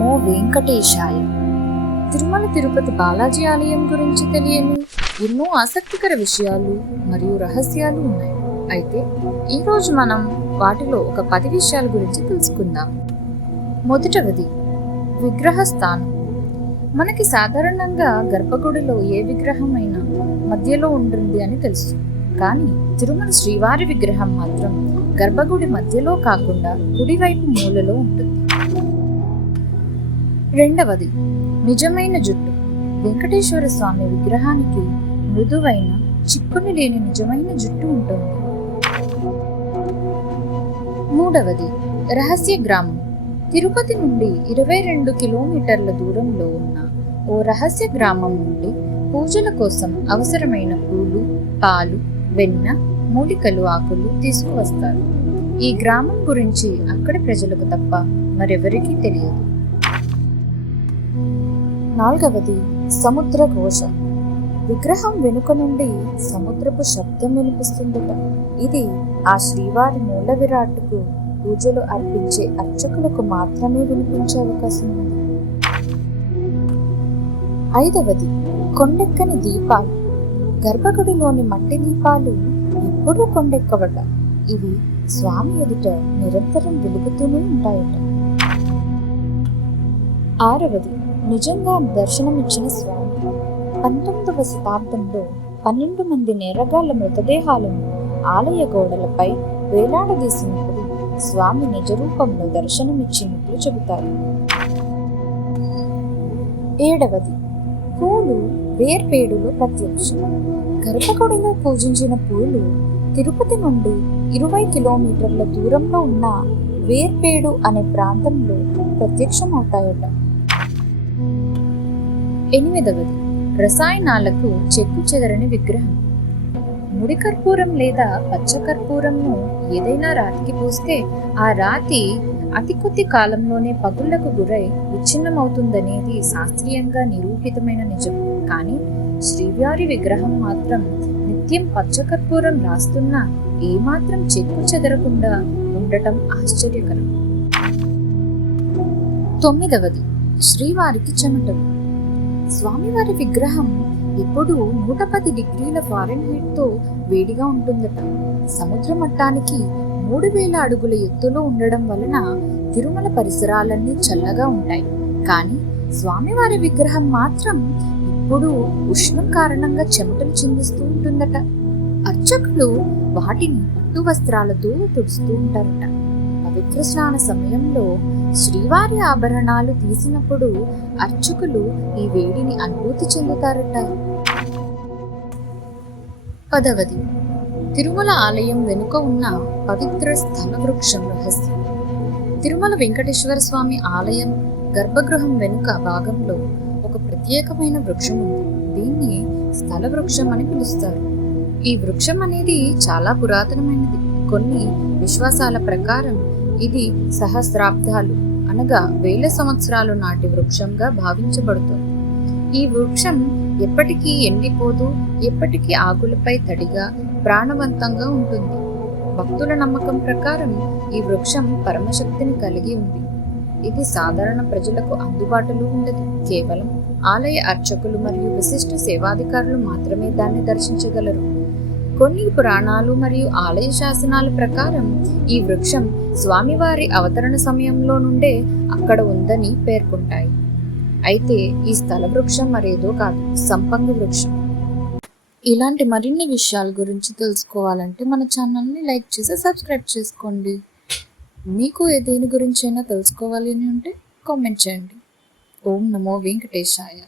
నమో వెంకటేశాయ. తిరుమల తిరుపతి బాలాజీ ఆలయం గురించి తెలియని ఎన్నో ఆసక్తికర విషయాలు మరియు రహస్యాలు ఉన్నాయి. అయితే ఈరోజు మనం వాటిలో ఒక 10 విషయాల గురించి తెలుసుకుందాం. మొదటవది విగ్రహ స్థానం. మనకి సాధారణంగా గర్భగుడిలో ఏ విగ్రహమైనా మధ్యలో ఉంటుంది అని తెలుసు. కానీ తిరుమల శ్రీవారి విగ్రహం మాత్రం గర్భగుడి మధ్యలో కాకుండా కుడివైపు మూలలో ఉంటుంది. రెండవది నిజమైన జుట్టు. వెంకటేశ్వర స్వామి విగ్రహానికి మృదువైన చిక్కుని లేని నిజమైన జుట్టు ఉంటుంది. మూడవది రహస్య గ్రామం. తిరుపతి నుండి 22 కిలోమీటర్ల దూరంలో ఉన్న ఓ రహస్య గ్రామం నుండి పూజల కోసం అవసరమైన పూలు, పాలు, వెన్న, మూలికలు, ఆకులు తీసుకువస్తారు. ఈ గ్రామం గురించి అక్కడి ప్రజలకు తప్ప మరెవరికీ తెలియదు. నాలుగవది సముద్ర ఘోష. విగ్రహం వెనుక నుండి సముద్రపు శబ్దం వినిపిస్తుందట. ఇది ఆ శ్రీవారి మూల విరాట్కు పూజలు అర్పించే అర్చకులకు మాత్రమే వినిపించే అవకాశం ఉంది. ఐదవది కొండెక్కని దీపాలు. గర్భగుడిలోని మట్టి దీపాలు ఎప్పుడూ కొండెక్కవట. ఇవి స్వామి ఎదుట నిరంతరం వెలుగుతూనే ఉంటాయట. ఆరవది నిజంగా దర్శనమిచ్చిన స్వామి. 19వ శతాబ్దంలో 12 మంది నేరగాళ్ల మృతదేహాలను ఆలయ గోడలపై వేలాడదీసినప్పుడు స్వామి నిజ రూపంలో దర్శనమిచ్చినట్లు చెబుతారు. ఏడవది పూలు వేర్పేడులో ప్రత్యక్షం. గర్భగుడిలో పూజించిన పూలు తిరుపతి నుండి 20 కిలోమీటర్ల దూరంలో ఉన్న వేర్పేడు అనే ప్రాంతంలో ప్రత్యక్షమవుతాయట. ఎనిమిదవది రసాయనాలకు చెక్కు చెదరని విగ్రహం. ముడి కర్పూరం లేదా పచ్చ కర్పూరంను ఏదైనా రాతికి పూస్తే ఆ రాతి అతి కొద్ది కాలంలోనే పగుళ్లకు గురై విచ్ఛిన్నమవుతుందనేది శాస్త్రీయంగా నిరూపితమైన నిజం. కానీ శ్రీవారి విగ్రహం మాత్రం నిత్యం పచ్చకర్పూరం రాస్తున్నా ఏమాత్రం చెక్కు చెదరకుండా ఉండటం ఆశ్చర్యకరం. తొమ్మిదవది శ్రీవారికి చెమటలు. స్వామివారి విగ్రహం ఎప్పుడూ 110 డిగ్రీల ఫారెన్హీట్తో వేడిగా ఉంటుందట. సముద్ర మట్టానికి 3000 అడుగుల ఎత్తులో ఉండడం వలన తిరుమల పరిసరాలన్నీ చల్లగా ఉంటాయి. కానీ స్వామివారి విగ్రహం మాత్రం ఎప్పుడూ ఉష్ణం కారణంగా చెమటలు చిందిస్తూ ఉంటుందట. అర్చకులు వాటిని పట్టు వస్త్రాలతో తుడుస్తూ ఉంటారట. పవిత్ర స్నాన సమయంలో శ్రీవారి ఆభరణాలు తీసినప్పుడు అర్చకులు ఈ వేడిని అనుభూతి చెందుతారట. 10వది తిరుమల ఆలయం వెనుక ఉన్న పవిత్ర స్థల వృక్షం రహస్యం. తిరుమల వెంకటేశ్వర స్వామి ఆలయం గర్భగృహం వెనుక భాగంలో ఒక ప్రత్యేకమైన వృక్షం ఉంది. దీన్ని స్థల వృక్షం అని పిలుస్తారు. ఈ వృక్షం అనేది చాలా పురాతనమైనది. కొన్ని విశ్వాసాల ప్రకారం ఇది సహస్రాబ్దాలు అనగా 1000 సంవత్సరాలు నాటి వృక్షంగా భావించబడుతుంది. ఈ వృక్షం ఎప్పటికీ ఎండిపోదు, ఎప్పటికీ ఆకులపై తడిగా ప్రాణవంతంగా ఉంటుంది. భక్తుల నమ్మకం ప్రకారం ఈ వృక్షం పరమశక్తిని కలిగి ఉంది. ఇది సాధారణ ప్రజలకు అందుబాటులో ఉండదు. కేవలం ఆలయ అర్చకులు మరియు విశిష్ట సేవాధికారులు మాత్రమే దాన్ని దర్శించగలరు. కొన్ని పురాణాలు మరియు ఆలయ శాసనాల ప్రకారం ఈ వృక్షం స్వామివారి అవతరణ సమయంలో నుండే అక్కడ ఉందని పేర్కొంటాయి. అయితే ఈ స్థల వృక్షం మరేదో కాదు, సంపంగ వృక్షం. ఇలాంటి మరిన్ని విషయాల గురించి తెలుసుకోవాలంటే మన ఛానల్ని లైక్ చేసి సబ్స్క్రైబ్ చేసుకోండి. మీకు దేని గురించి అయినా తెలుసుకోవాలి అని ఉంటే కామెంట్ చేయండి. ఓం నమో వెంకటేశాయ.